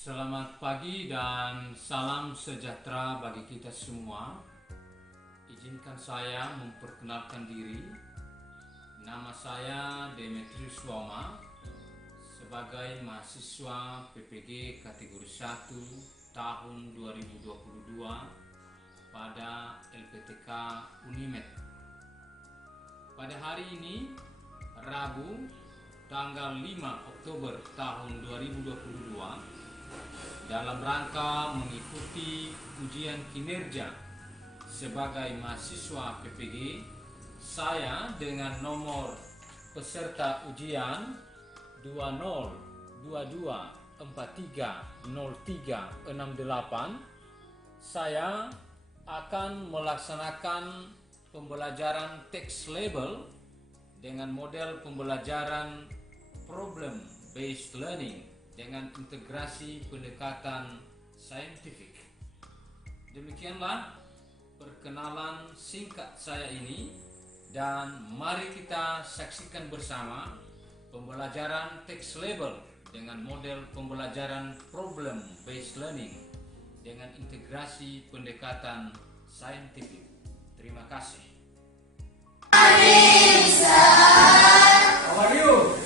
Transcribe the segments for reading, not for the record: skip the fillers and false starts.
Selamat pagi dan salam sejahtera bagi kita semua. Izinkan saya memperkenalkan diri. Nama saya Demetrius Woma sebagai mahasiswa PPG kategori 1 tahun 2022 pada LPTK Unimed. Pada hari ini, Rabu, tanggal 5 Oktober tahun 2022, dalam rangka mengikuti ujian kinerja sebagai mahasiswa PPG, saya dengan nomor peserta ujian 2022430368, saya akan melaksanakan pembelajaran text label dengan model pembelajaran problem based learning dengan integrasi pendekatan saintifik. Demikianlah perkenalan singkat saya ini, dan mari kita saksikan bersama pembelajaran text label dengan model pembelajaran problem based learning dengan integrasi pendekatan saintifik. Terima kasih. How are you?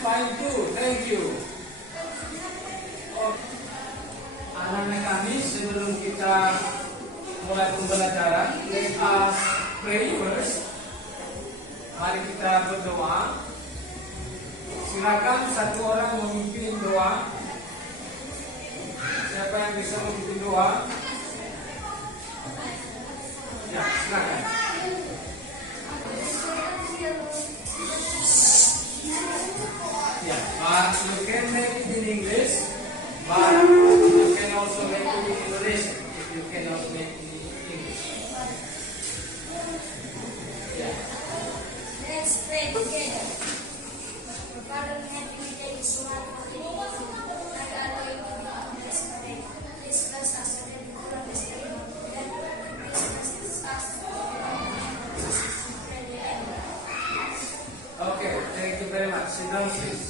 Fine too, thank you. Anak-anak kami, sebelum kita mulai pembelajaran, let us pray first. Mari kita berdoa. Silakan satu orang memimpin doa. Siapa yang bisa memimpin doa? Ya, silakan. You can make it in English, but you can also make it in Indonesian if you cannot make it in English. Yeah. Let's pray together. Father in heaven, we thank you so much for the please bless us and let the Lord bless everyone. Please bless us. Okay, thank you very much. Sit down, please.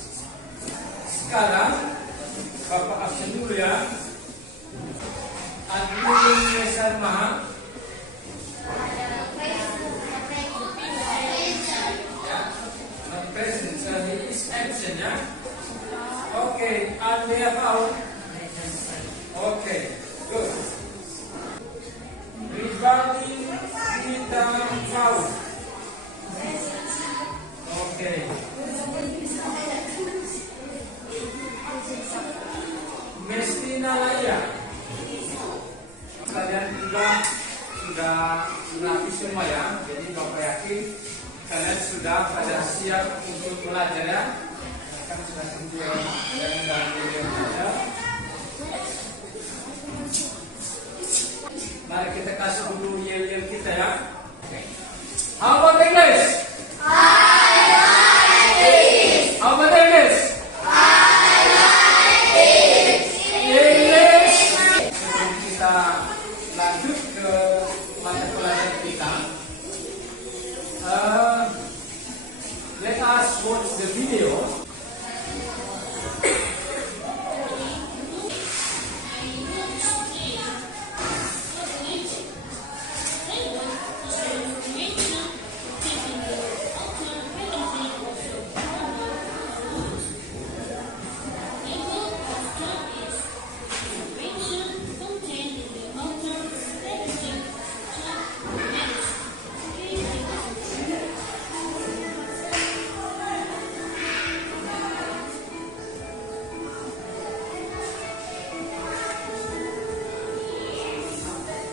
Sekarang Bapak absen dulu ya. Admin Besar Maha. Not present, so he is absent ya. Okay, Andi about. Okay, good. Ribani kita tahu. Okay. Mestina Laya, kalian sudah rapi semua ya. Jadi Bapak yakin kalian sudah pada siap untuk belajar ya. Kan sudah sendiri dan video saja. Mari kita kasih dulu yel-yel kita ya. How about English? How about English? Lanjut ke mata pelajaran kita. Let us watch the video.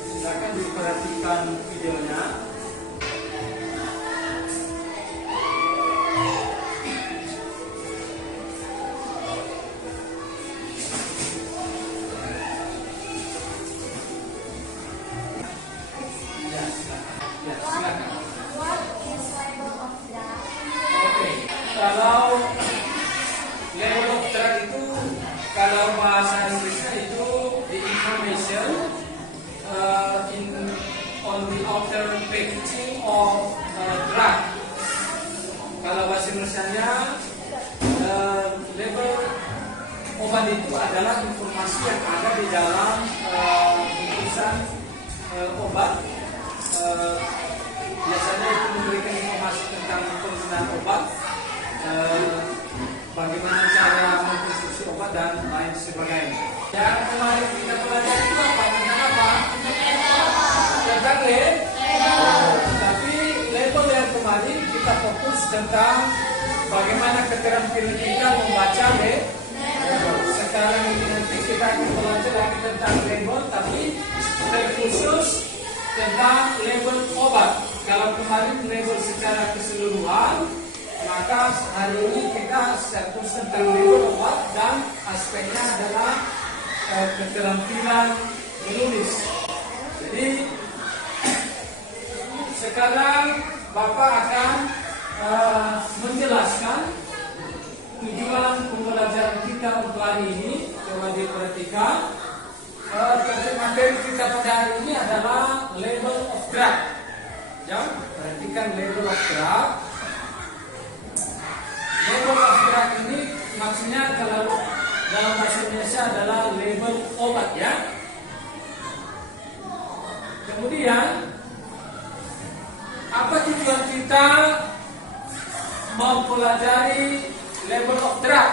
Silakan diperhatikan videonya. Kalau level of threat itu, kalau bahasa Inggrisnya itu the information on the outer packaging of drug. Kalau bahasa Indonesianya itu adalah informasi yang ada di dalam bungkusan obat. Biasanya itu memberikan informasi tentang penggunaan obat, bagaimana cara mengkonsumsi obat dan lain sebagainya. Yang kemarin kita pelajari itu apa? Tentang apa? Tentang tapi label yang kemarin kita fokus tentang bagaimana keterampilan kita membaca label. Sekarang ini nanti kita akan belajar lagi tentang label, tapi terkhusus tentang label obat. Kalau kemarin label secara keseluruhan, maka hari ini kita fokus tentang label obat dan aspeknya adalah keterampilan menulis. Jadi sekarang Bapak akan menjelaskan tujuan pembelajaran kita untuk hari ini. Coba diperhatikan. Materi kita pada hari ini adalah label of drug. Ya, perhatikan label of drug. Label of drug ini maksudnya kalau dalam bahasa Indonesia adalah label obat, ya. Kemudian apa tujuan kita mempelajari label of drug?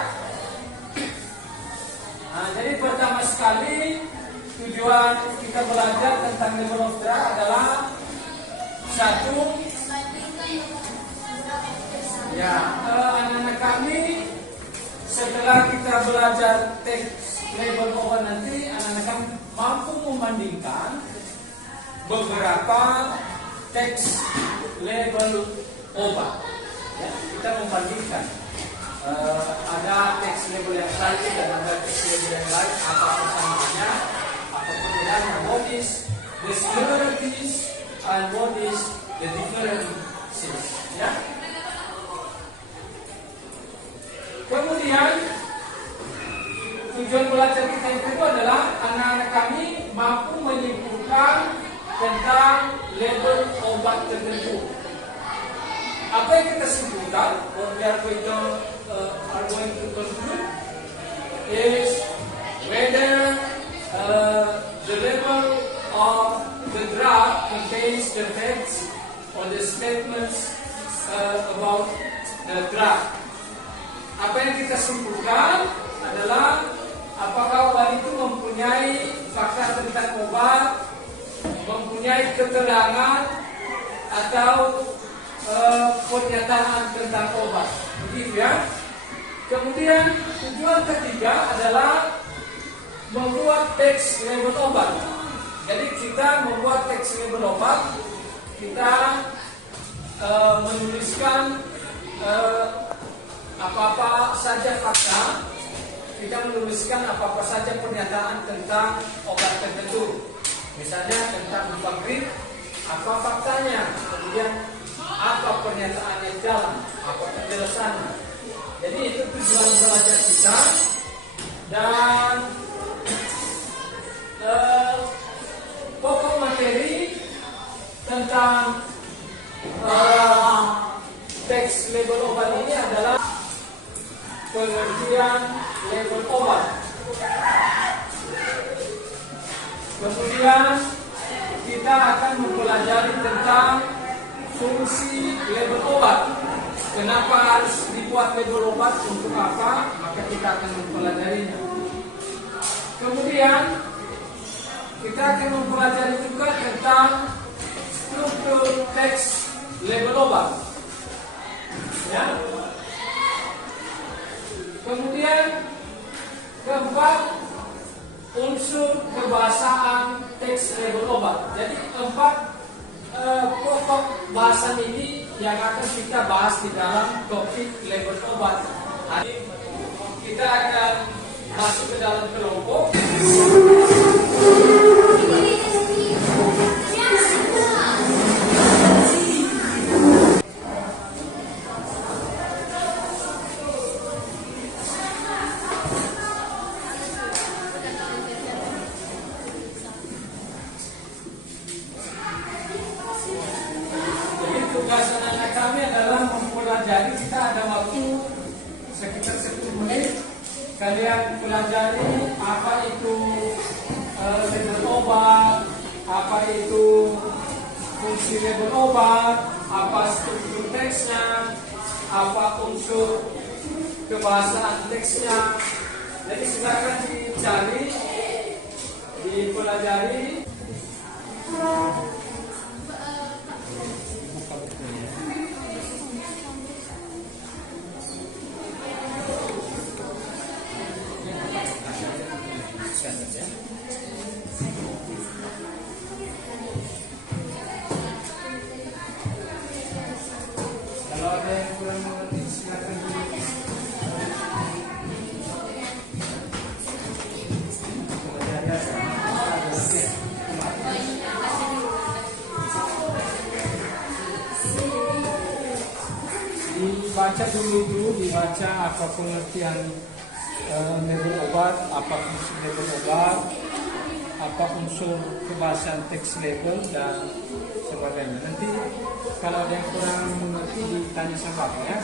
Nah, jadi pertama sekali tujuan kita belajar tentang label of drug adalah satu, ya, anak-anak kami setelah kita belajar teks label obat nanti, anak-anak kami mampu membandingkan beberapa teks label obat. Ya, kita membandingkan. Ada teks label yang satu dan ada teks label yang lain. Apa persamaannya? Apa perbedaannya? What is the similarities and what is the differences? Ya. Kemudian tujuan belajar kita yang kedua adalah anak-anak kami mampu menyimpulkan tentang label obat tertentu. Apa yang kita simpulkan? What we are going to conclude is whether the label of the drug contains the text or the statements about the drug. Apa yang kita simpulkan adalah apakah obat itu mempunyai fakta tentang obat, mempunyai keterangan atau pernyataan tentang obat, begitu ya. Kemudian tujuan ketiga adalah membuat teks label obat. Jadi kita membuat teks label obat, kita menuliskan apa-apa saja fakta, kita menuliskan apa-apa saja pernyataan tentang obat tertentu. Misalnya tentang pabrik, apa faktanya, kemudian apa pernyataannya di dalam, apa penjelasannya. Jadi itu tujuan belajar kita. Dan pokok materi tentang teks label obat ini adalah pengertian label obat. Kemudian kita akan mempelajari tentang fungsi label obat. Kenapa harus dibuat label obat, untuk apa? Maka kita akan mempelajarinya. Kemudian kita akan mempelajari juga tentang struktur teks label obat. Ya. Kemudian keempat, unsur kebahasaan teks label obat. Jadi empat pokok bahasan ini yang akan kita bahas di dalam topik label obat. Hari kita akan masuk ke dalam kelompok. Tugas anak-anak kami adalah mempelajari. Kita ada waktu sekitar 10 menit kalian pelajari apa itu label obat, apa itu fungsi label obat, apa struktur teksnya, apa unsur kebahasaan teksnya. Jadi silakan dicari, dipelajari. Kalau ada yang kurang mengerti, silakan dibaca dulu, dibaca apa pengertian label obat, apa fungsi label obat, apa unsur kebahasaan teks label dan sebagainya. Nanti kalau ada yang kurang mengerti ditanya sama Bapak ya.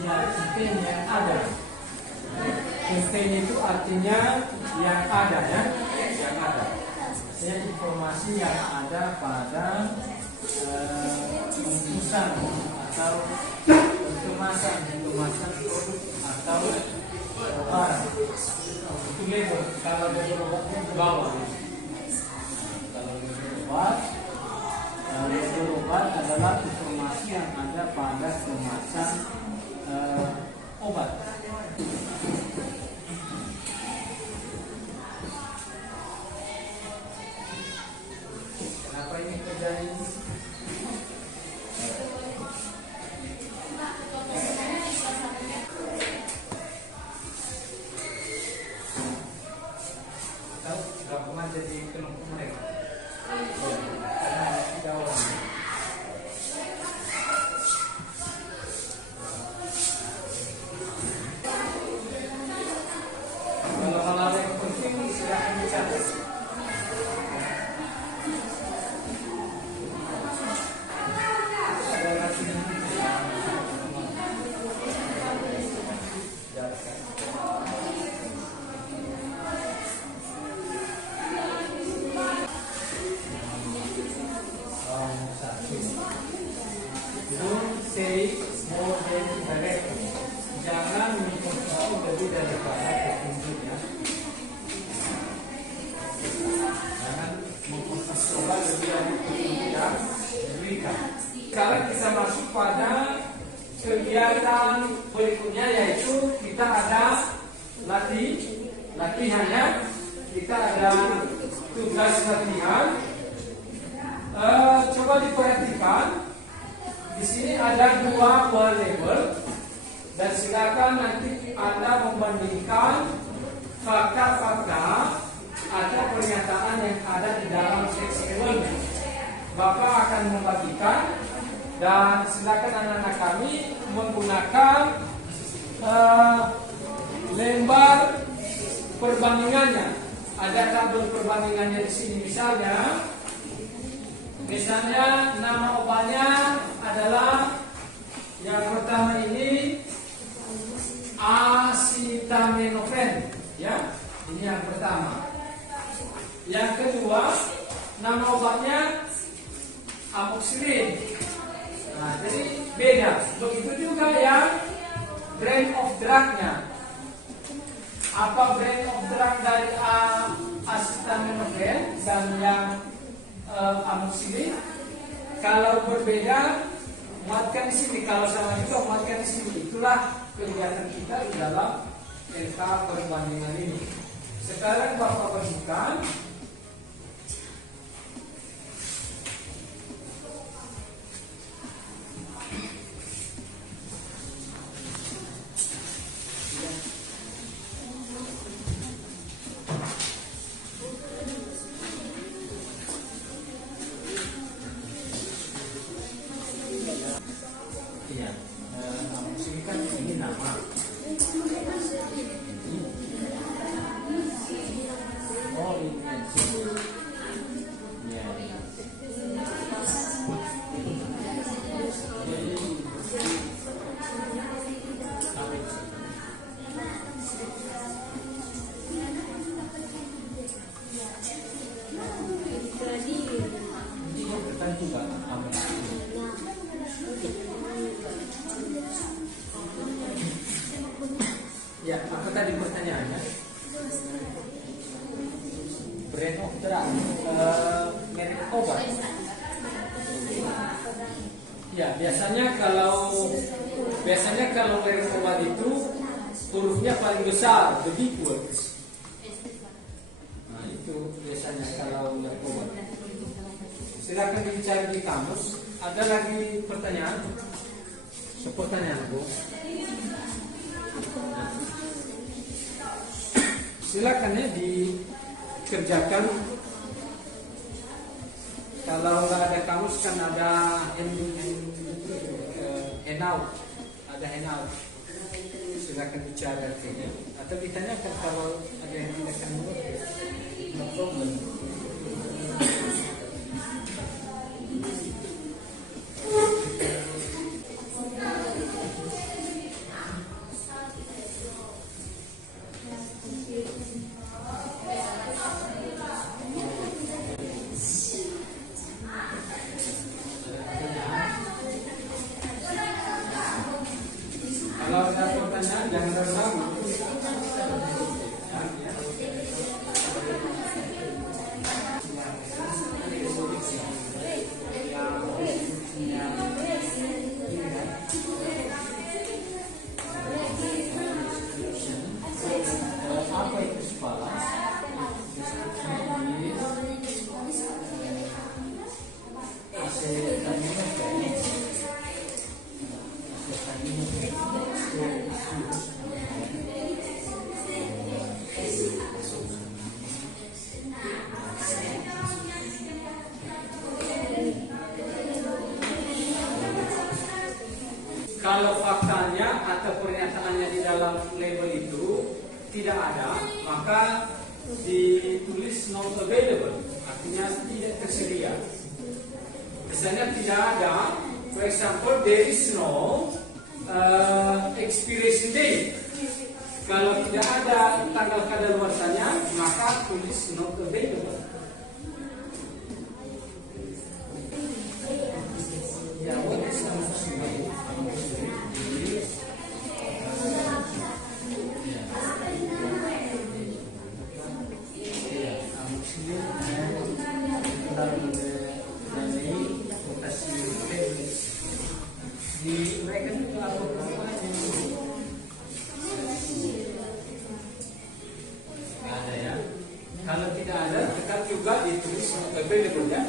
Ya, contain yang ada. Contain itu artinya yang ada ya, yang ada. Maksudnya informasi yang ada pada pengkhususan atau kemasan produk atau barang. Itu label. Kalau label obatnya di bawah. Kalau label obat adalah informasi yang ada pada kemasan obat. Kenapa ini terjadi? Tahu gabungan jadi kelompok mereka. Karena ada 3 orang. Kalau hal-hal yang penting silakan dicatat. Ada lagi. Don't say more than directly. Jangan mengkonsumsi lebih daripada petunjuknya. Jangan mengkonsumsi obat lebih dari petunjuk yang diberikan. Sekarang kita masuk pada kegiatan berikutnya, yaitu kita ada latihannya. Kita ada tugas latihan. Coba diperhatikan. Di sini ada 2 label dan silakan nanti Anda membandingkan fakta-fakta atau pernyataan yang ada di dalam teks labelnya. Bapak akan membagikan dan silakan anak-anak kami menggunakan lembar perbandingannya. Ada tabel perbandingannya di sini, misalnya nama obatnya adalah yang pertama ini acetaminophen, ya, ini yang pertama. Yang kedua, nama obatnya amoxicillin. Nah, jadi beda. Begitu juga yang brand of drug-nya. Apa brand of drug dari acetaminophen dan yang amoxicillin? Kalau berbeda, muatkan di sini. Kalau sama juga, muatkan di sini. Itulah kegiatan kita di dalam LK perbandingan ini. Sekarang Bapak bagikan. Iya, amoxicillin kan ini nama. Kan juga amin. Ya, apa tadi pertanyaannya? Brand of drug, merek obat. Ya, biasanya kalau merek obat itu hurufnya paling besar, the big words. Nah, itu biasanya kalau merek obat. Silakan dicari di kamus. Ada lagi pertanyaan? Pertanyaan, Bu. Silakan ya dikerjakan. Kalau nggak ada kamus kan ada handout, ada handout. Silakan dicari artinya. Atau ditanyakan kalau ada yang tidak akan mengerti. No problem. Kalau ada pertanyaan jangan ragu. Apa itu kepala? Kalau faktanya atau pernyataannya di dalam label itu tidak ada, maka ditulis not available, artinya tidak tersedia. Misalnya tidak ada, for example, there is no expiration date. Kalau tidak ada tanggal kadaluarsanya, maka tulis not available. Ya, what is di mereka juga ada ya. Kalau tidak ada, tetap juga ditulis available ya.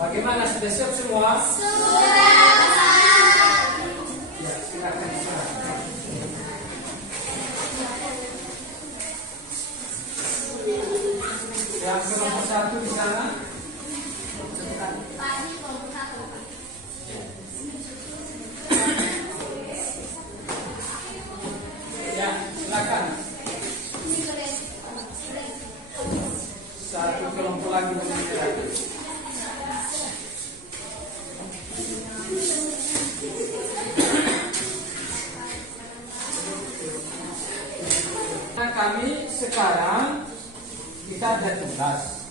Bagaimana, sudah siap semua? Ya, silakan. Yang nomor 1 di sana. Ya, silakan. Satu kelompok lagi berbicara. Kami sekarang kita ada tugas.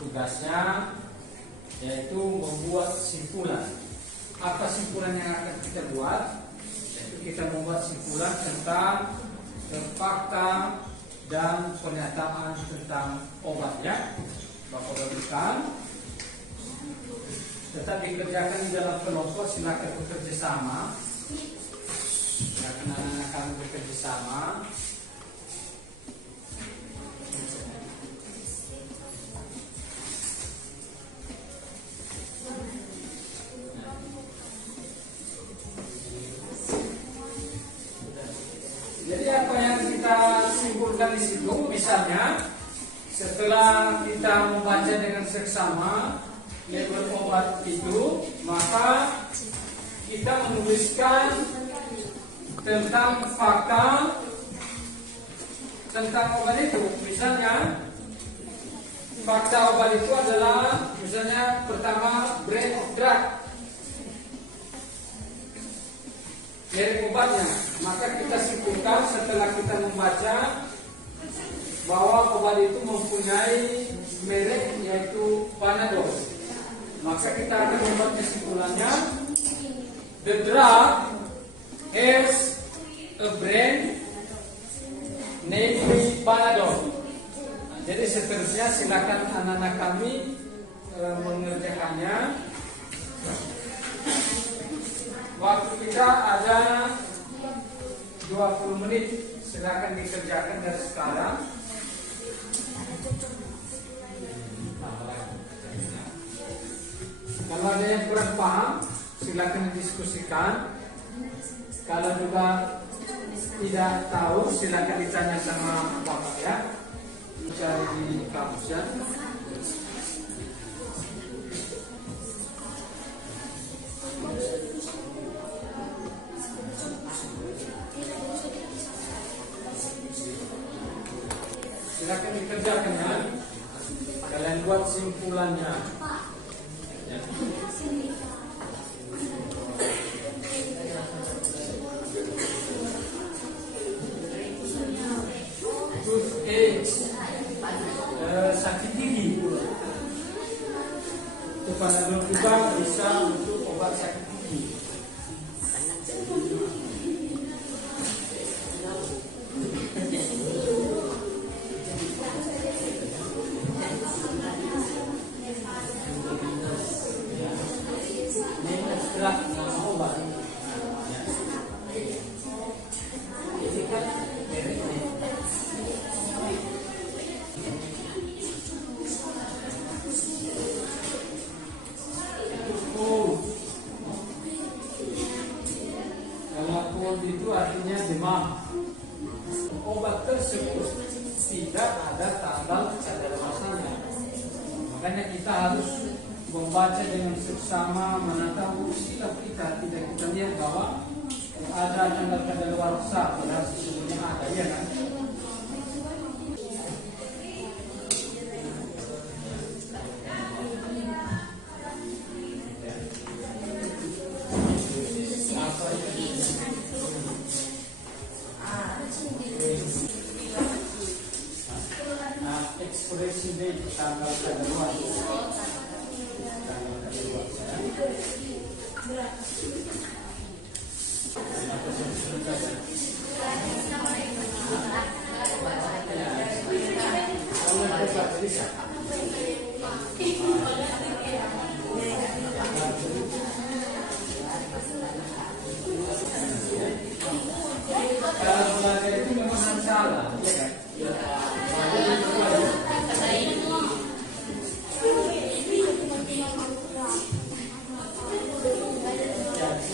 Tugasnya yaitu membuat simpulan. Apa simpulan yang akan kita buat? Yaitu kita membuat simpulan tentang fakta dan pernyataan tentang obatnya. Bapak berikan. Tetap dikerjakan di dalam kelompok. Silakan bekerja sama. Silakan anak-anak kami bekerja sama. Jadi apa yang kita simpulkan di situ, misalnya setelah kita membaca dengan seksama label obat itu, maka kita menuliskan tentang fakta tentang obat itu. Misalnya fakta obat itu adalah misalnya pertama brand of drug, merek obatnya. Maka kita simpulkan setelah kita membaca bahwa obat itu mempunyai merek yaitu Panadol. Maka kita akan membuat kesimpulannya, the drug has a brand namely Panadol. Jadi seterusnya silakan anak-anak kami mengerjakannya. Waktu kita ada 20 menit. Silakan dikerjakan dari sekarang. Kalau ada yang kurang paham, silakan didiskusikan. Kalau juga tidak tahu, silakan ditanya sama Bapak ya. Cari di kampus ya. Silakan dikerjakan ya. Kalian buat simpulannya. Ya. Sakit gigi. Itu Panadol juga bisa untuk obat sakit gigi. Ini adalah nama obat. Ini kan mereknya. Itu artinya demam. Obat tersebut tidak ada tanggal kadaluarsanya. Makanya kita harus membaca dengan seksama, menatap sikap kita. Tidak kita lihat bahwa ada tanggal kadaluarsa, padahal sesungguhnya ada, ya kan? Ekspresi date tanggal kadaluarsa. Kalau belajar itu memang salah, ya kan?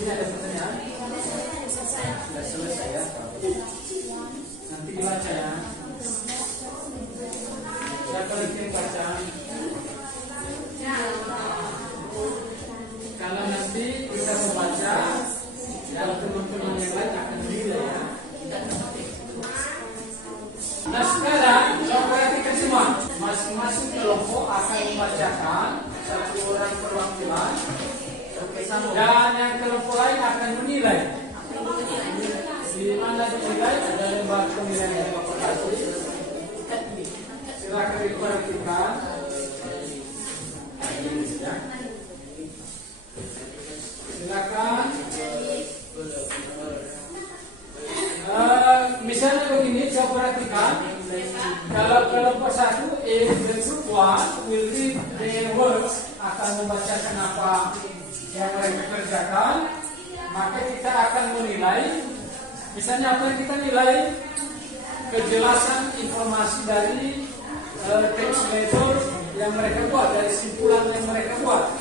Ini ada pertanyaan? Sudah selesai ya? Nanti dibaca ya. Siapa lagi yang baca? Kalau nanti kita membaca, kalau teman-teman yang lain akan menilai ya. Nah sekarang, coba perhatikan semua. Masing-masing kelompok akan membacakan satu orang perwakilan. Dan yang kelompok lain akan menilai. Di mana dinilai ada lembar penilaian yang Bapak kasih. Silakan diperhatikan. Silakan. Misalnya begini, coba perhatikan. Kalau kelompok satu, the group one will read their words, akan membacakan apa yang mereka kerjakan, maka kita akan menilai. Misalnya apa yang kita nilai? Kejelasan informasi dari text letter yang mereka buat, dari simpulan yang mereka buat.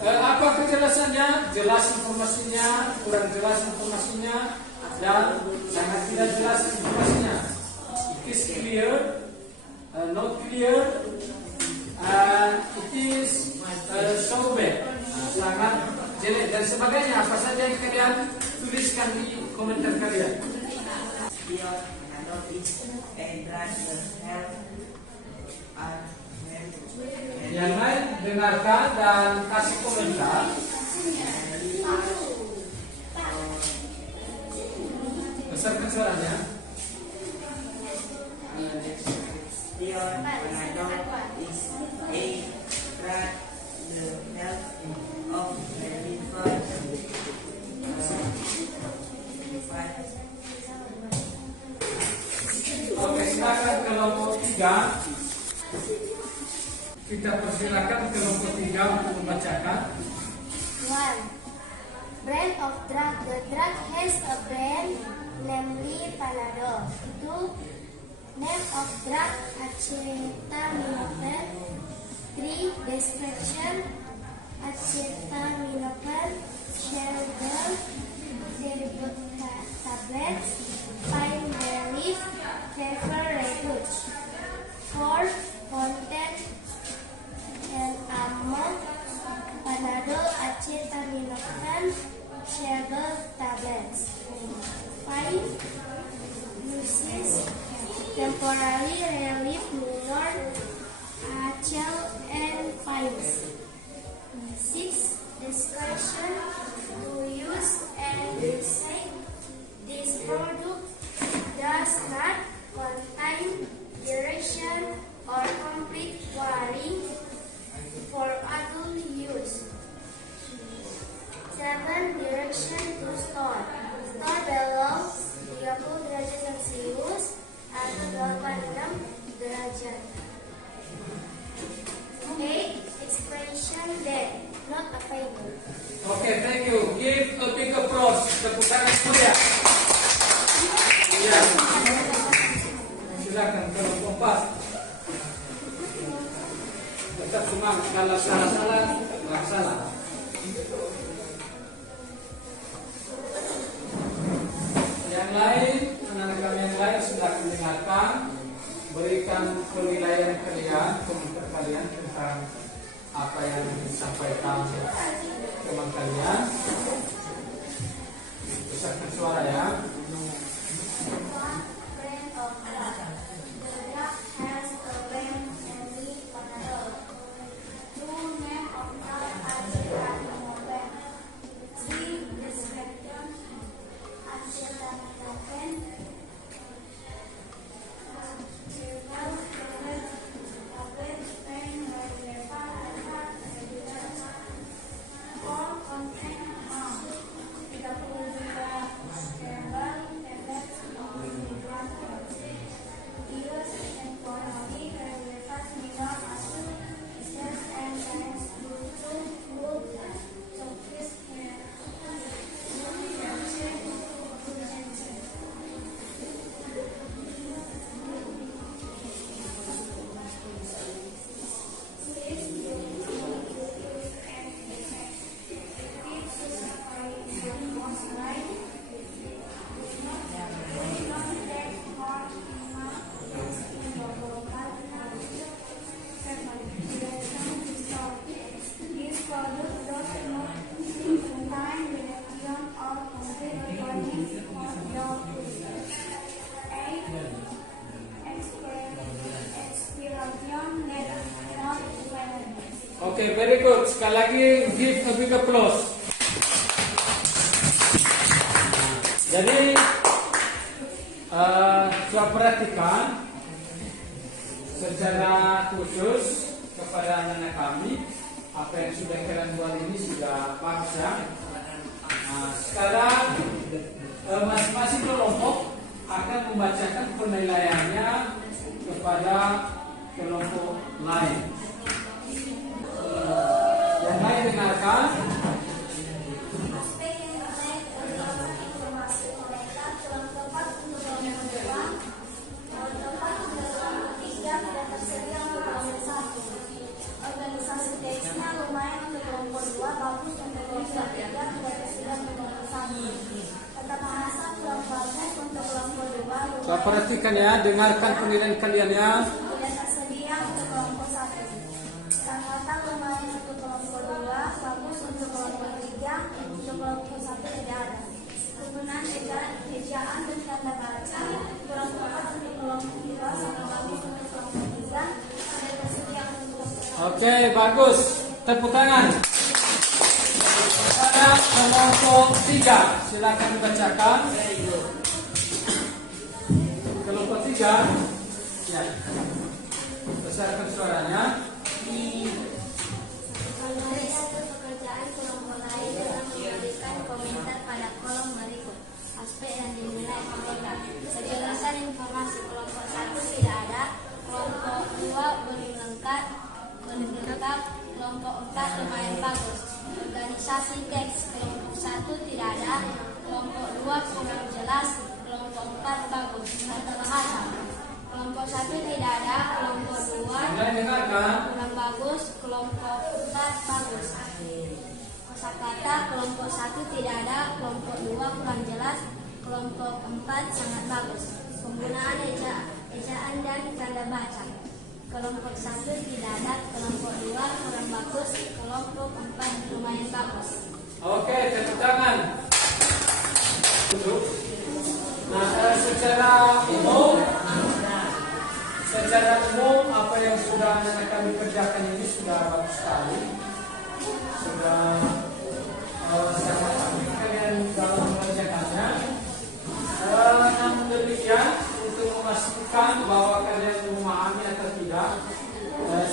Apa kejelasannya? Jelas informasinya, kurang jelas informasinya, dan sangat tidak jelas informasinya. It is clear, not clear, it is so bad, sangat jelek dan sebagainya. Apa saja yang kalian tuliskan di komentar kalian. Panadol is a drug that help us Yang lain dengarkan dan kasih komentar. Besarkan suaranya. Panadol is a drug that help of relieve Oke, silakan kelompok 3. Kita persilakan kelompok 3 untuk membacakan. 1. Brand of drug. The drug has a brand, namely Panadol. 2. Name of drug, acetaminophen. 3. Description, acetaminophen, Shelbyl, cerebral tablets, pain relief, fever reduce. 4. Content and amount, Panadol, acetaminophen, Shelbyl tablets. 5. Uses, temporary relief, minor, achel and pains. 6. Discussion, to use and decide. This product does not contain duration or complete warning for adult use. 7. Direction to store. Store below 30 derajat Celcius atau 86 derajat. 8. Expression that not available. Oke, thank you. Give a big applause. Tepuk tangan semua. Ya. Silakan kelompok 4. Tetap semangat. Kalau salah-salah, nggak salah. Yang lain, anak-anak kami yang lain sudah mendengarkan. Berikan penilaian kalian, komentar kalian tentang apa yang disampaikan teman kalian. Besarkan suara ya. Brand of drug. The drug has a brand, namely Panadol. 2. Name of drug, acetaminophen. 3. Description, acetaminophen. Cerebral tablets, pain relief, 4. Content amount, 32 cerebral tablets, miligram. Use temporary relief, minor acute, stress and pains due to wound, surface hair, reaction, urgency. Oke, very good. Sekali lagi give a big applause. Jadi coba perhatikan secara khusus kepada anak-anak kami, apa yang sudah kalian buat ini sudah bagus ya. Nah, sekarang masing-masing kelompok akan membacakan penilaiannya kepada kelompok lain. Yang lain dengarkan. Aspek yang terkait dengan informasi mereka telah tepat untuk kelompok 2. Tepat untuk kelompok 3 tidak tersedia untuk kelompok 1. Organisasi teksnya lumayan untuk kelompok 2, bagus untuk kelompok 3, tidak tersedia untuk kelompok 1. Tata bahasa kurang bagus untuk kelompok 2. Coba perhatikan ya, dengarkan penilaian kalian ya. Tidak tersedia untuk kelompok 1. Kata lumayan untuk kelompok 2, bagus untuk kelompok 3, untuk kelompok 1 tidak ada. Penggunaan ejaan dan tanda baca kurang tepat Oke, bagus. Tepuk tangan. Pada kelompok 3, silakan dibacakan. Kelompok 3, ya. Besarkan suaranya. Menulis pekerjaan kelompok lain dengan memberikan komentar pada kolom berikut. Aspek yang dinilai komentar. Penjelasan informasi kelompok 1 tidak ada, kelompok 2 belum lengkap, kelompok 4 lumayan bagus. Organisasi teks kelompok 1 tidak ada, kelompok 2 kurang jelas, kelompok 4 bagus. Tata bahasa kelompok 1 tidak ada, kelompok 2 kurang bagus, kelompok 4 bagus. Kosakata kelompok 1 tidak ada, kelompok 2 kurang jelas, kelompok 4 sangat bagus. Penggunaan ejaan dan tanda baca. Kelompok 1 tidak ada, kelompok 2 kurang bagus, kelompok 4 lumayan bagus. Oke, tepuk tangan. Duduk. Nah, secara umum apa yang sudah kami kerjakan ini sudah bagus sekali. Sudah sangat baik kalian dalam mengerjakannya. Namun demikian, untuk memastikan bahwa kalian memahami atau tidak,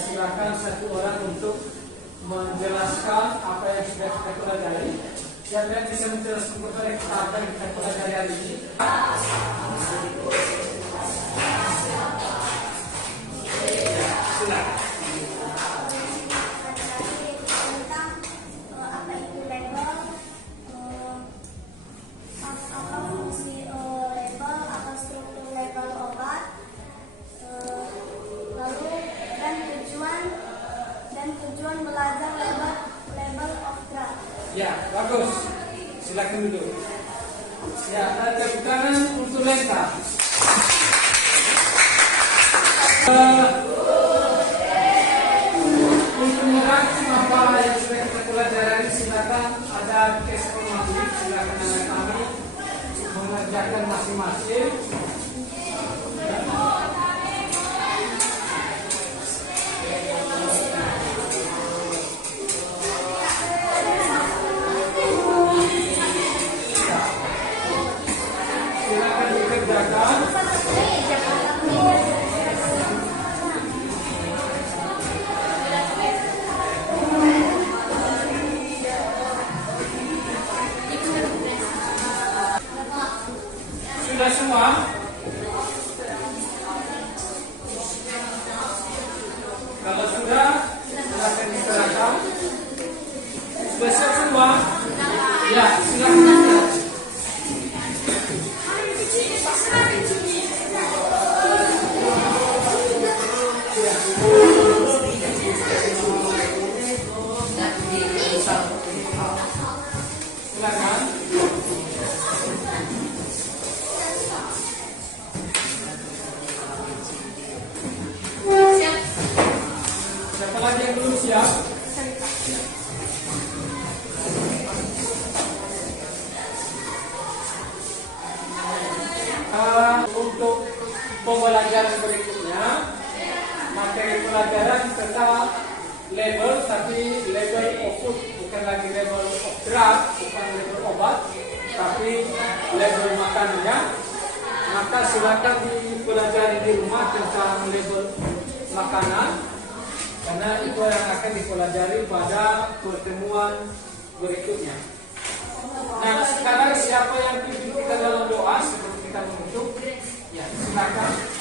silakan satu orang untuk menjelaskan apa yang sudah kita pelajari. Kalian bisa menjelaskan kepada kita apa yang kita pelajari hari ini. Silakan. Tentang apa itu label, apa fungsi label, apa struktur label obat, lalu dan tujuan belajar label of drug. Ya, bagus. Silakan duduk. Ya, tepuk tangan untuk Lenta. Untuk merangkum apa yang sudah kita pelajari, silakan ada case formatif, silakan anak kami mengerjakan masing-masing. Silakan dikerjakan. Sudah semua? Kalau sudah, silakan diserahkan. Sudah siap semua? Ya, silakan. Silakan. Siapa lagi yang belum siap? Untuk pembelajaran berikutnya, materi pelajaran tetap label, tapi label of food, bukan lagi label of drug, bukan label obat, tapi label makanannya. Maka silakan dipelajari di rumah tentang label makanan, karena itu yang akan dipelajari pada pertemuan berikutnya. Nah, sekarang siapa yang pimpin kita dalam doa sebelum kita menutup? Ya, silakan.